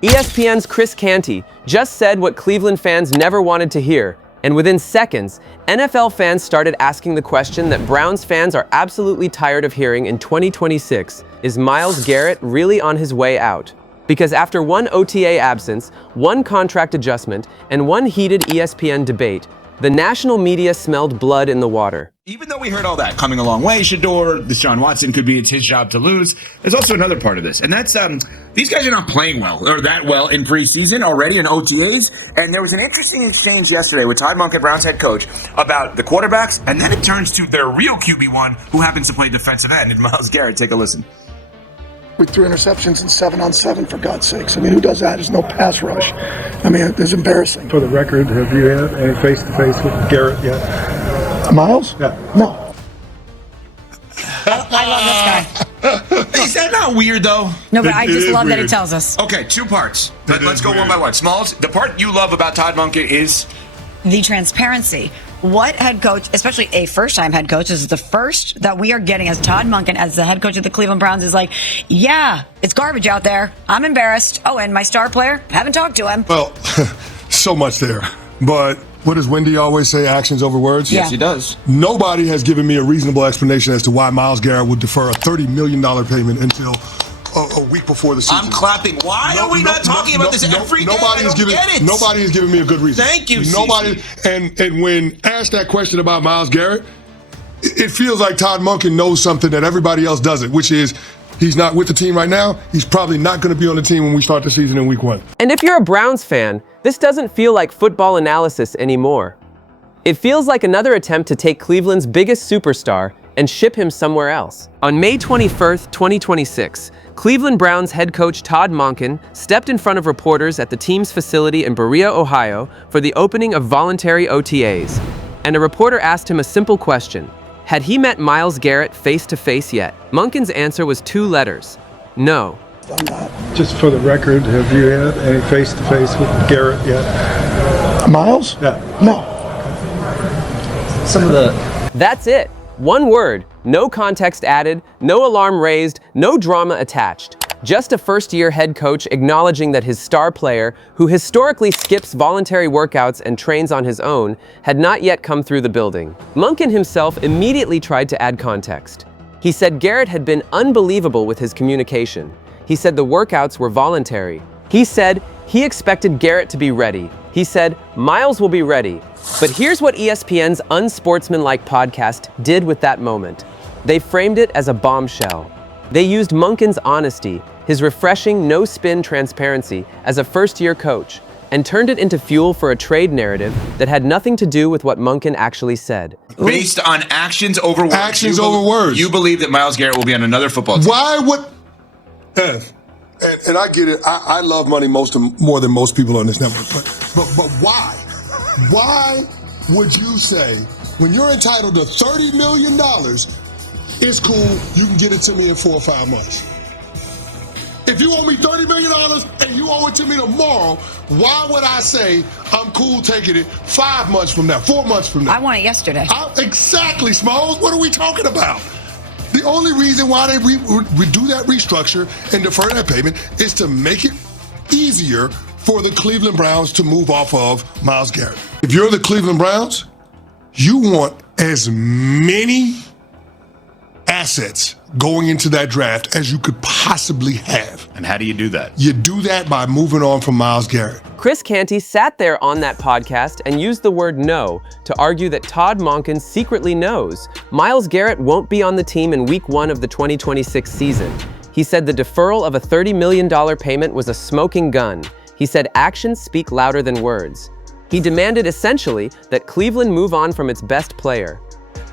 ESPN's Canty just said what Cleveland fans never wanted to hear, and within seconds, NFL fans started asking the question that Browns fans are absolutely tired of hearing in 2026. Is Myles Garrett really on his way out? Because after one OTA absence, one contract adjustment, and one heated ESPN debate, the national media smelled blood in the water. Even though we heard all that coming a long way, Shador, Deshaun Watson could be, it's his job to lose. There's also another part of this, and that's these guys are not playing well or that well in preseason already in OTAs. And there was an interesting exchange yesterday with Todd Monken, Browns head coach, about the quarterbacks, and then it turns to their real QB1, who happens to play defensive end, and Myles Garrett. Take a listen. With 3 interceptions and 7-on-7, for God's sakes. I mean, who does that? There's no pass rush. I mean, it's embarrassing. For the record, have you had any face-to-face with Garrett yet? Myles? Yeah. No. I love this guy. Is that not weird, though? No, but I just love that he tells us. Okay, two parts. Let's go one by one. Smalls, the part you love about Todd Monken is? The transparency. What head coach, especially a first-time head coach, this is the first that we are getting as Todd Monken, as the head coach of the Cleveland Browns, is like, yeah, it's garbage out there. I'm embarrassed. Oh, and my star player, haven't talked to him. Well, so much there. But what does Wendy always say, actions over words? Yeah. Yes, he does. Nobody has given me a reasonable explanation as to why Myles Garrett would defer a $30 million payment until a week before the season. I'm clapping. Why are we not talking about this every day? I don't get it. Nobody has given me a good reason. Thank you, Nobody. And when asked that question about Myles Garrett, it feels like Todd Monken knows something that everybody else doesn't, which is he's not with the team right now. He's probably not going to be on the team when we start the season in week 1. And if you're a Browns fan, this doesn't feel like football analysis anymore. It feels like another attempt to take Cleveland's biggest superstar and ship him somewhere else. On May 21st, 2026, Cleveland Browns head coach Todd Monken stepped in front of reporters at the team's facility in Berea, Ohio, for the opening of voluntary OTAs. And a reporter asked him a simple question. Had he met Myles Garrett face-to-face yet? Monken's answer was 2 letters. No. Just for the record, have you had any face-to-face with Garrett yet? Myles? Yeah. No. That's it. One word, no context added, no alarm raised, no drama attached. Just a first-year head coach acknowledging that his star player, who historically skips voluntary workouts and trains on his own, had not yet come through the building. Monken himself immediately tried to add context. He said Garrett had been unbelievable with his communication. He said the workouts were voluntary. He said he expected Garrett to be ready. He said Myles will be ready. But here's what ESPN's Unsportsmanlike podcast did with that moment. They framed it as a bombshell. They used Monken's honesty, his refreshing, no-spin transparency as a first-year coach, and turned it into fuel for a trade narrative that had nothing to do with what Monken actually said. Based on actions over words. Actions over words. You believe that Myles Garrett will be on another football team. Why would... And I get it. I love money more than most people on this network. But why? Why would you say, when you're entitled to $30 million, it's cool, you can get it to me in 4 or 5 months? If you owe me $30 million and you owe it to me tomorrow, why would I say I'm cool taking it 5 months from now, 4 months from now? I want it yesterday. Exactly, Smalls. What are we talking about? The only reason why they do that restructure and defer that payment is to make it easier for the Cleveland Browns to move off of Myles Garrett. If you're the Cleveland Browns, you want as many assets going into that draft as you could possibly have. And how do you do that? You do that by moving on from Myles Garrett. Canty sat there on that podcast and used the word no to argue that Todd Monken secretly knows Myles Garrett won't be on the team in week 1 of the 2026 season. He said the deferral of a $30 million payment was a smoking gun. He said actions speak louder than words. He demanded essentially that Cleveland move on from its best player.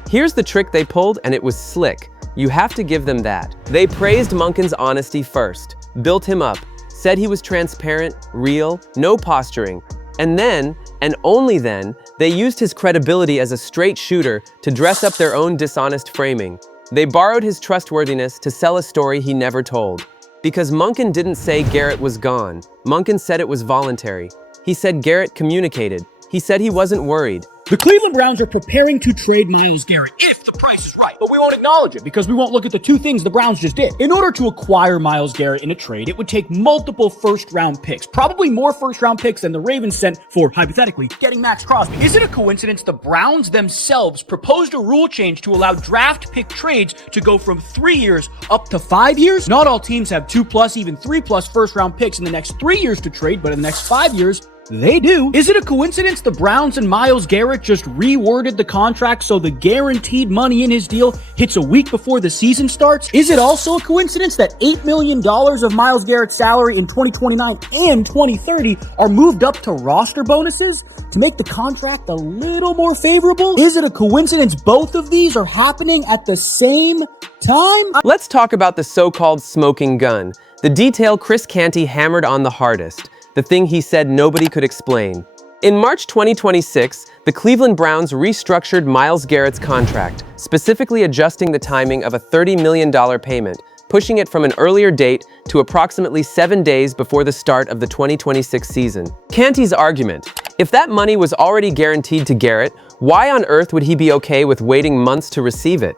Here's the trick they pulled, and it was slick. You have to give them that. They praised Monken's honesty first, built him up, said he was transparent, real, no posturing. And then, and only then, they used his credibility as a straight shooter to dress up their own dishonest framing. They borrowed his trustworthiness to sell a story he never told. Because Monken didn't say Garrett was gone. Monken said it was voluntary. He said Garrett communicated. He said he wasn't worried. The Cleveland Browns are preparing to trade Myles Garrett if the price is right. Right, but we won't acknowledge it because we won't look at the two things the Browns just did. In order to acquire Myles Garrett in a trade, it would take multiple first-round picks, probably more first-round picks than the Ravens sent for, hypothetically, getting Max Crosby. Is it a coincidence the Browns themselves proposed a rule change to allow draft pick trades to go from 3 years up to 5 years? Not all teams have 2+, even 3+ first-round picks in the next 3 years to trade, but in the next 5 years, they do. Is it a coincidence the Browns and Myles Garrett just reworded the contract so the guaranteed money in his deal hits a week before the season starts? Is it also a coincidence that $8 million of Myles Garrett's salary in 2029 and 2030 are moved up to roster bonuses to make the contract a little more favorable? Is it a coincidence both of these are happening at the same time? Let's talk about the so-called smoking gun, the detail Chris Canty hammered on the hardest. The thing he said nobody could explain. In March 2026, the Cleveland Browns restructured Myles Garrett's contract, specifically adjusting the timing of a $30 million payment, pushing it from an earlier date to approximately 7 days before the start of the 2026 season. Canty's argument: if that money was already guaranteed to Garrett, why on earth would he be okay with waiting months to receive it?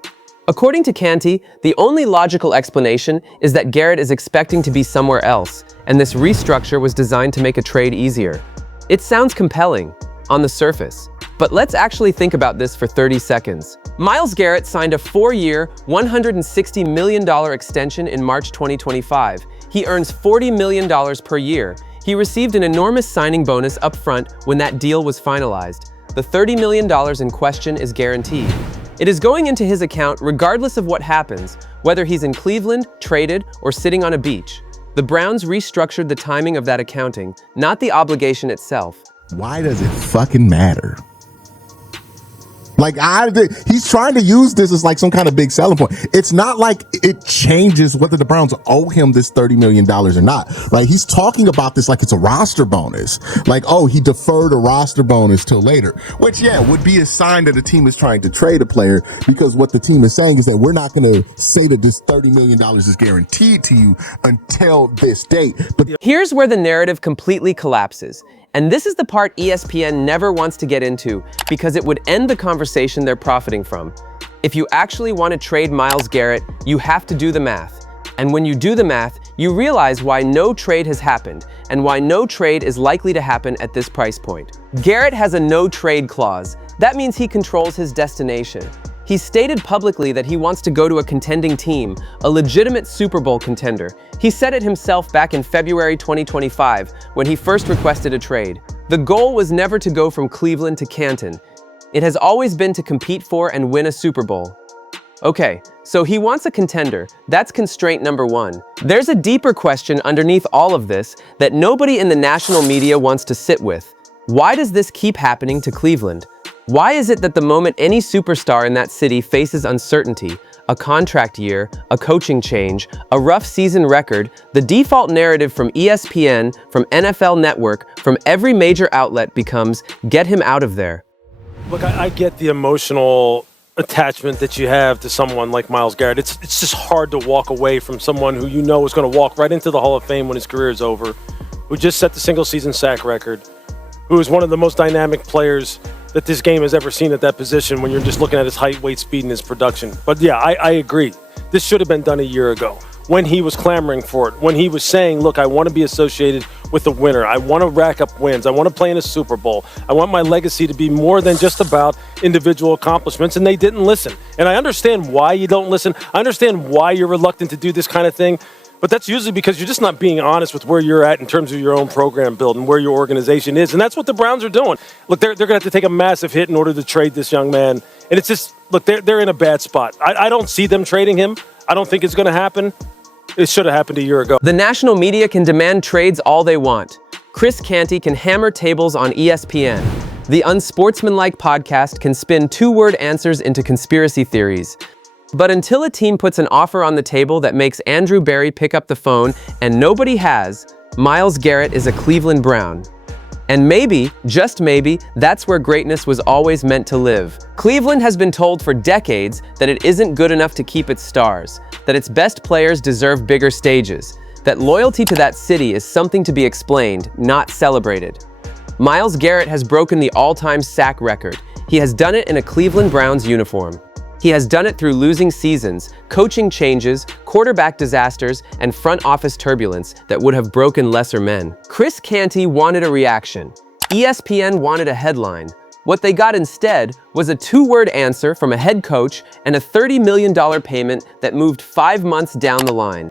According to Canty, the only logical explanation is that Garrett is expecting to be somewhere else, and this restructure was designed to make a trade easier. It sounds compelling on the surface, but let's actually think about this for 30 seconds. Myles Garrett signed a 4-year, $160 million extension in March 2025. He earns $40 million per year. He received an enormous signing bonus up front when that deal was finalized. The $30 million in question is guaranteed. It is going into his account regardless of what happens, whether he's in Cleveland, traded, or sitting on a beach. The Browns restructured the timing of that accounting, not the obligation itself. Why does it fucking matter? Like, he's trying to use this as like some kind of big selling point. It's not like it changes whether the Browns owe him this $30 million or not, right? He's talking about this like it's a roster bonus. Like, oh, he deferred a roster bonus till later, which, yeah, would be a sign that the team is trying to trade a player, because what the team is saying is that we're not going to say that this $30 million is guaranteed to you until this date. But here's where the narrative completely collapses. And this is the part ESPN never wants to get into because it would end the conversation they're profiting from. If you actually want to trade Myles Garrett, you have to do the math. And when you do the math, you realize why no trade has happened and why no trade is likely to happen at this price point. Garrett has a no-trade clause. That means he controls his destination. He stated publicly that he wants to go to a contending team, a legitimate Super Bowl contender. He said it himself back in February 2025 when he first requested a trade. The goal was never to go from Cleveland to Canton. It has always been to compete for and win a Super Bowl. Okay, so he wants a contender. That's constraint number one. There's a deeper question underneath all of this that nobody in the national media wants to sit with. Why does this keep happening to Cleveland? Why is it that the moment any superstar in that city faces uncertainty, a contract year, a coaching change, a rough season record, the default narrative from ESPN, from NFL Network, from every major outlet becomes, get him out of there? Look, I get the emotional attachment that you have to someone like Myles Garrett. It's just hard to walk away from someone who you know is going to walk right into the Hall of Fame when his career is over, who just set the single-season sack record, who is one of the most dynamic players that this game has ever seen at that position when you're just looking at his height, weight, speed, and his production. But yeah, I agree. This should have been done a year ago when he was clamoring for it, when he was saying, look, I want to be associated with the winner. I want to rack up wins. I want to play in a Super Bowl. I want my legacy to be more than just about individual accomplishments, and they didn't listen. And I understand why you don't listen. I understand why you're reluctant to do this kind of thing. But that's usually because you're just not being honest with where you're at in terms of your own program build and where your organization is. And that's what the Browns are doing. Look, they're going to have to take a massive hit in order to trade this young man. And it's just, look, they're in a bad spot. I don't see them trading him. I don't think it's going to happen. It should have happened a year ago. The national media can demand trades all they want. Chris Canty can hammer tables on ESPN. The unsportsmanlike podcast can spin two-word answers into conspiracy theories. But until a team puts an offer on the table that makes Andrew Berry pick up the phone, and nobody has, Myles Garrett is a Cleveland Brown. And maybe, just maybe, that's where greatness was always meant to live. Cleveland has been told for decades that it isn't good enough to keep its stars, that its best players deserve bigger stages, that loyalty to that city is something to be explained, not celebrated. Myles Garrett has broken the all-time sack record. He has done it in a Cleveland Browns uniform. He has done it through losing seasons, coaching changes, quarterback disasters, and front office turbulence that would have broken lesser men. Chris Canty wanted a reaction. ESPN wanted a headline. What they got instead was a 2-word answer from a head coach and a $30 million payment that moved 5 months down the line.